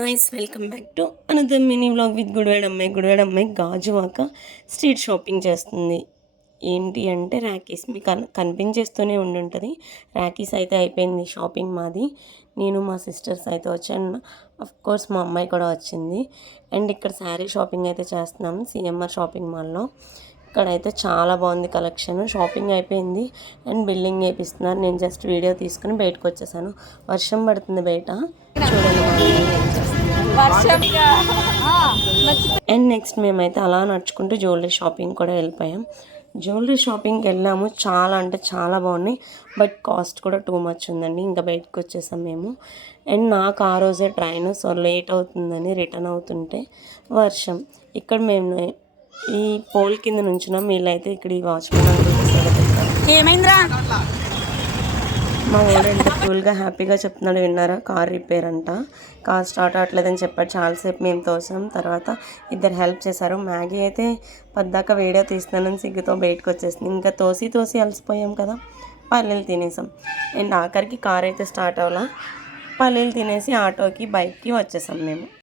Nice welcome back to another mini vlog with Gudivada అమ్మాయి Gajuwaka street shopping చేస్తుంది. ఏంటి అంటే ర్యాకీస్ మీకు కనిపించేస్తూనే ఉండుంటుంది. ర్యాకీస్ అయితే అయిపోయింది షాపింగ్ మాది. నేను మా సిస్టర్స్ అయితే వచ్చాను. కోర్స్ మా అమ్మాయి కూడా వచ్చింది. అండ్ ఇక్కడ శారీ షాపింగ్ అయితే చేస్తున్నాం సిఎంఆర్ షాపింగ్ మాల్లో. ఇక్కడైతే చాలా బాగుంది కలెక్షన్. షాపింగ్ అయిపోయింది అండ్ బిల్లింగ్ వేపిస్తున్నారు. నేను జస్ట్ వీడియో తీసుకుని బయటకు వచ్చేసాను. వర్షం పడుతుంది బయట, చూడండి. అండ్ నెక్స్ట్ మేమైతే అలా నడుచుకుంటూ జ్యువెలరీ షాపింగ్ కూడా వెళ్ళిపోయాం. జ్యువెలరీ షాపింగ్కి వెళ్ళాము. చాలా అంటే చాలా బాగున్నాయి, బట్ కాస్ట్ కూడా టూ మచ్ ఉందండి. ఇంకా బయటకు వచ్చేసాం మేము. అండ్ నాకు ఆ రోజే ట్రైన్, సో లేట్ అవుతుందని రిటర్న్ అవుతుంటే వర్షం. ఇక్కడ మేము ఈ పోల్ కింద నుంచున్నాం. వీళ్ళైతే ఇక్కడ ఈ వాచ్మెన్ ఏమైందిరా మా వాడు ఎంత కూల్గా హ్యాపీగా చెప్తున్నాడు విన్నారా. కార్ రిపేర్ అంట, కార్ స్టార్ట్ అవ్వట్లేదని చెప్పాడు. చాలాసేపు మేము తోసాం, తర్వాత ఇద్దరు హెల్ప్ చేశారు. మ్యాగీ అయితే పద్దాక వీడియో తీస్తున్నానని సిగ్గుతో బయటకు వచ్చేసింది. ఇంకా తోసి అలసిపోయాం కదా, పల్లీలు తినేసాం. అండ్ ఆఖరికి కార్ అయితే స్టార్ట్ అవ్వాల. పల్లీలు తినేసి ఆటోకి బైక్కి వచ్చేసాం మేము.